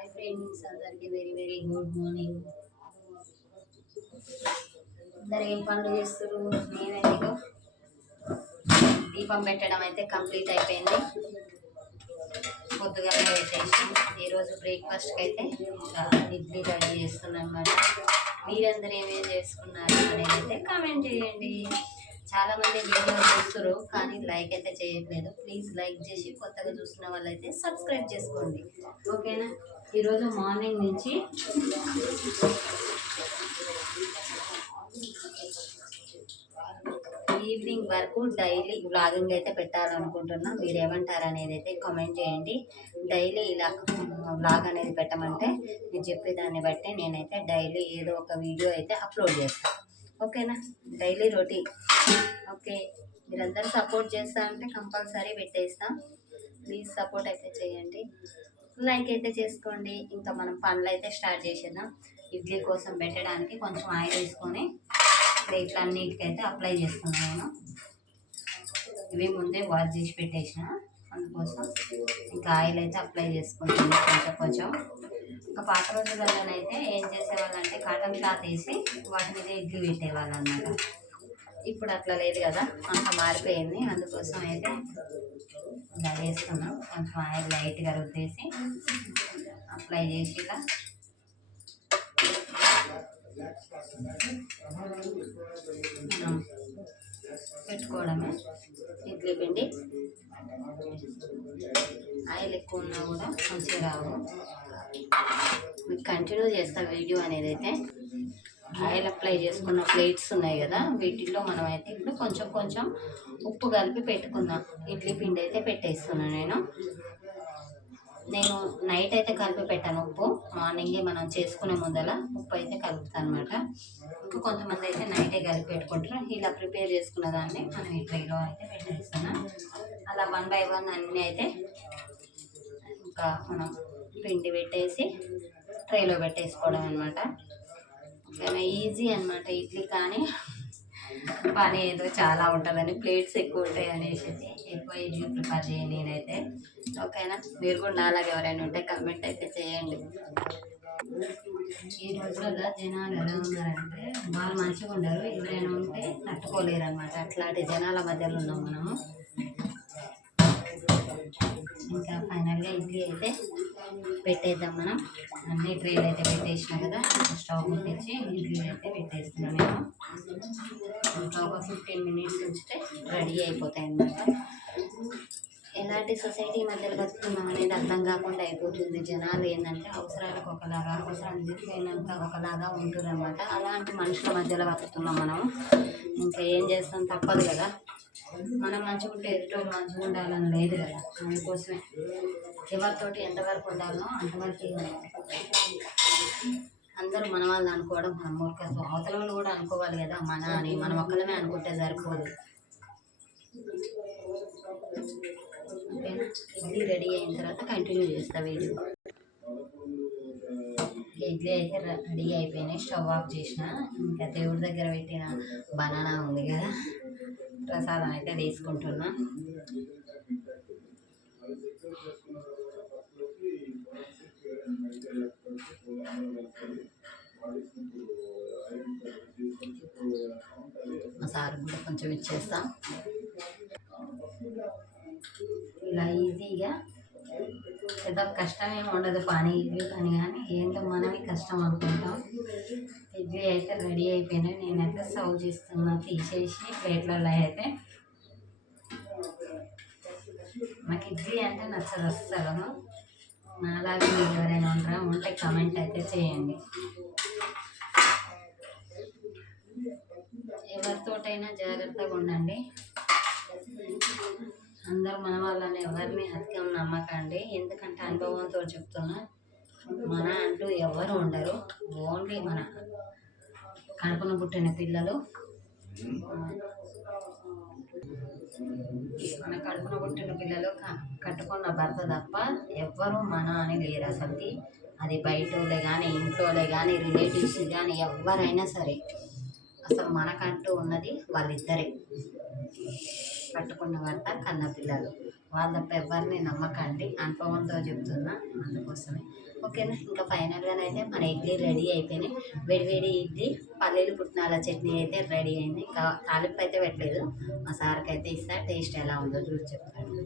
Hi friends, అందరికి very very good morning. అందరు ఏం పనులు చేస్తారు? నేనైతే దీపం పెట్టడం అయితే కంప్లీట్ అయిపోయింది. పొద్దుగానే పెట్టేసాం. ఈరోజు బ్రేక్ఫాస్ట్కి అయితే ఇడ్లీ రెడీ చేస్తున్నాం అన్నమాట. మీరందరూ ఏమేమి చేసుకున్నారు అనేది అయితే కామెంట్ చేయండి. చాలామంది వీడియో చూస్తారు కానీ లైక్ అయితే చేయట్లేదు. ప్లీజ్ లైక్ చేసి కొత్తగా చూస్తున్న వాళ్ళైతే సబ్స్క్రైబ్ చేసుకోండి, ఓకేనా? ఈరోజు మార్నింగ్ నుంచి ఈవినింగ్ వరకు డైలీ వ్లాగింగ్ అయితే పెట్టాలనుకుంటున్నా. మీరు ఏమంటారు అనేది అయితే కామెంట్ చేయండి. డైలీ ఇలా వ్లాగ్ అనేది పెట్టమంటే మీరు చెప్పేదాన్ని బట్టి నేనైతే డైలీ ఏదో ఒక వీడియో అయితే అప్లోడ్ చేస్తాను, ఓకేనా? Daily routine. ఓకే, మీరందరూ సపోర్ట్ చేస్తా అంటే కంపల్సరీ పెట్టేస్తాం. ప్లీజ్ సపోర్ట్ అయితే చేయండి, లైక్ అయితే చేసుకోండి. ఇంకా మనం పనులు అయితే స్టార్ట్ చేసేద్దాం. ఇడ్లీ కోసం పెట్టడానికి కొంచెం ఆయిల్ వేసుకొని ప్లేట్లన్నిటికీ అయితే అప్లై చేస్తున్నాను నేను. ఇవి ముందే వాష్ చేసి పెట్టేసిన, అందుకోసం ఇంకా ఆయిల్ అయితే అప్లై చేసుకుంటుంది కొంచెం కొంచెం. ఇంకా పాత రోజులలోనైతే ఏం చేసేవాళ్ళంటే కాటన్ క్లాత్ వేసి వాటి మీద ఇడ్లీ పెట్టేవాళ్ళు అన్నమాట. ఇప్పుడు అట్లా లేదు కదా, అంత మారిపోయింది. అందుకోసం అయితే ఇలా వేస్తున్నాం. కొంచెం ఆయిల్ లైట్గా రుద్దేసి అప్లై చేసి ఇలా పెట్టుకోవడమే ఇడ్లీ పిండి. ఆయిల్ ఎక్కువ ఉన్నా కూడా మంచిగా రావు. మీకు కంటిన్యూ చేస్తా వీడియో అనేది అయితే. ఆయిల్ అప్లై చేసుకున్న ప్లేట్స్ ఉన్నాయి కదా, వీటిల్లో మనం అయితే ఇప్పుడు కొంచెం కొంచెం ఉప్పు కలిపి పెట్టుకుందాం. ఇడ్లీ పిండి అయితే పెట్టేస్తున్నాను నేను నైట్ అయితే కలిపి పెట్టాను ఉప్పు. మార్నింగే మనం చేసుకునే ముందల ఉప్పు అయితే కలుపుతాను అనమాట. ఇంకా కొంతమంది అయితే నైటే కలిపి పెట్టుకుంటారు. ఇలా ప్రిపేర్ చేసుకున్న దాన్ని మనం ఈ ట్రైలో అయితే పెట్టేస్తున్నాం. అలా 1 by 1 అన్నీ అయితే ఇంకా మనం పిండి పెట్టేసి ట్రైలో పెట్టేసుకోవడం అనమాట. ఓకేనా? ఈజీ అనమాట ఇడ్లీ. కానీ పని ఏదో చాలా ఉంటుందని, ప్లేట్స్ ఎక్కువ ఉంటాయి అనేసి ఎక్కువ ఇడ్లీ ప్రిపేర్ చేయండి నేనైతే, ఓకేనా? మీరు కూడా నాలాగా ఎవరైనా ఉంటే కామెంట్ అయితే చేయండి. ఈ రోజులలో జనాలు ఎలా ఉన్నారంటే వాళ్ళు మంచిగా ఉండరు, ఎవరైనా ఉంటే తట్టుకోలేరు అనమాట. అట్లాంటి జనాల మధ్యలో ఉన్నాం మనము. ఇంకా ఫైనల్గా ఇడ్లీ అయితే పెట్టేద్దాం మనం. అన్ని ట్రేలు అయితే పెట్టేసినా కదా, స్టవ్ ముట్టించి ఇడ్లీ అయితే పెట్టేస్తున్నాం నేను. ఇంకా ఒక 15 minutes ఉంచితే రెడీ అయిపోతాయి అన్నమాట. ఎలాంటి సొసైటీ మధ్యలో బతుకుతున్నాం అనేది అర్థం కాకుండా అయిపోతుంది. జనాలు ఏంటంటే అవసరాలకు ఒకలాగా, అవసరం తీరిపోయినాక ఒకలాగా ఉంటుందన్నమాట. అలాంటి మనుషుల మధ్యలో బతుకుతున్నాం మనం. ఇంకా ఏం చేస్తాం, తప్పదు కదా. మనం మంచిగా ఉంటే ఎదుటోళ్ళు మంచిగా ఉండాలని లేదు కదా. అందుకోసమే ఎవరితోటి ఎంతవరకు ఉండాలో అంతవరకు అందరూ మన వాళ్ళు అనుకోవడం మన మూర్ఖత్వం. అవతల వాళ్ళు కూడా అనుకోవాలి కదా మన అని. మనం ఒక్కదమే అనుకుంటే సరిపోదు, ఓకేనా? ఇడ్లీ రెడీ అయిన తర్వాత కంటిన్యూ చేస్తా వీడియో. ఇడ్లీ అయితే రెడీ అయిపోయినాయి. స్టవ్ ఆఫ్ చేసిన. ఇంకా దేవుడి దగ్గర పెట్టిన బనానా ఉంది కదా, ప్రసాదం అయితే తీసుకుంటున్నా. మా సార్ కూడా కొంచెం ఇచ్చేస్తాం. ఇలా ఈజీగా ఏదో కష్టం ఏమి ఉండదు పని, ఇడ్లీ పని. కానీ ఏంటో మనమే కష్టం అనుకుంటాం. ఇడ్లీ అయితే రెడీ అయిపోయినాయి. నేనైతే సర్వ్ చేస్తున్నా తీసేసి ప్లేట్లలో అయితే. నాకు ఇడ్లీ అంటే నచ్చదు అస్సలు. నాలాగే మీరు ఎవరైనా ఉంటారా ఉంటే కామెంట్ అయితే చేయండి. ఎవరితోటైనా జాగ్రత్తగా ఉండండి. అందరూ మన వాళ్ళని ఎవరిని అధికం నమ్మకండి. ఎందుకంటే అనుభవంతో చెప్తున్నా, మన అంటూ ఎవరు ఉండరు. ఓన్లీ మన కడుపున పుట్టిన పిల్లలు, మన కడుపున పుట్టిన పిల్లలు, కట్టుకున్న భర్త తప్ప ఎవ్వరూ మన అని లేరు అసలుకి. అది బయటోళ్ళే కానీ, ఇంట్లోలే కానీ, రిలేటివ్స్ కానీ, ఎవరైనా సరే అసలు మనకంటూ ఉన్నది వాళ్ళిద్దరే, కట్టుకున్న భర్త, కన్న పిల్లలు. వాళ్ళ తప్ప ఎవరిని నమ్మకండి. అనుభవంతో చెప్తున్నా, అందుకోసమే. ఓకేనా. ఇంకా ఫైనల్గానైతే మన ఇడ్లీ రెడీ అయిపోయినాయి. వేడివేడి ఇడ్లీ పల్లీలు పుట్నాల చట్నీ అయితే రెడీ అయింది. ఇంకా తాలింపు అయితే పెట్టలేదు. మా సార్కి అయితే ఇస్తా, టేస్ట్ ఎలా ఉందో చూసి చెప్తాను.